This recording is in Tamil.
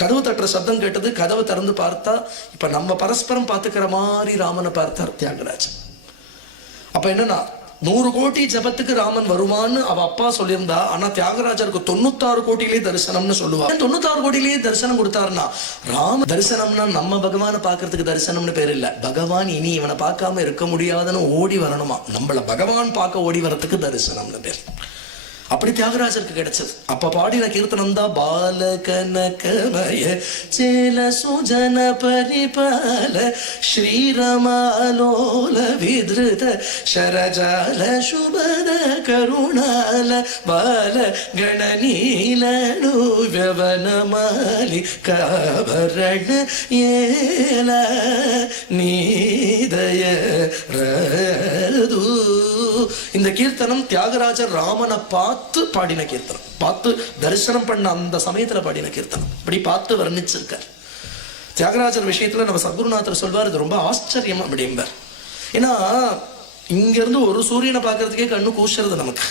கதவு தட்டுற சப்தம் கேட்டது. கதவை திறந்து பார்த்தா இப்ப நம்ம பரஸ்பரம் பார்த்துக்கிற மாதிரி ராமனை பார்த்தார் தியாகராஜன். அப்ப என்னன்னா 100 கோடி ஜபத்துக்கு ராமன் வருவான்னு அவ அப்பா சொல்லியிருந்தா, ஆனா தியாகராஜருக்கு 96 கோடியிலே தரிசனம்னு சொல்லுவா. 96 கோடியிலேயே தரிசனம் கொடுத்தாருன்னா, ராம தரிசனம்னா நம்ம பகவானை பார்க்கறதுக்கு தரிசனம்னு பேர் இல்ல. பகவான் இனி இவனை பார்க்காம இருக்க முடியாதுன்னு ஓடி வரணுமா, நம்மள பகவான் பார்க்க ஓடி வரத்துக்கு தரிசனம்னு பேர். அப்படி தியாகராஜருக்கு கிடைச்சது. அப்ப பாடின கீர்த்தனம் தான் பாலகனகமய சேல சுஜன பரிபால ஸ்ரீரமாலோல வித்ருத ಶರಜಾಲ ಶುಭದ ಕರುಣಾಲ ಬಾಲ ಗಣನೀಲನು ವ್ಯವನಮಾಲಿ ಕಾಭರಣ ಏಲ நீதய ரது. இந்த கீர்த்தனம் தியாகராஜர் ராமனை பார்த்து பாடின கீர்த்தனம், பார்த்து தரிசனம் பண்ண அந்த சமயத்துல பாடின கீர்த்தனம். இப்படி பார்த்து வர்ணிச்சிருக்கார். தியாகராஜர் விஷயத்துல நம்ம சத்குருநாதர் சொல்வார், இது ரொம்ப ஆச்சரியம் அப்படிம்பார். ஏன்னா இங்க இருந்து ஒரு சூரியனை பார்க்கறதுக்கே கண்ணு கூசுறது நமக்கு.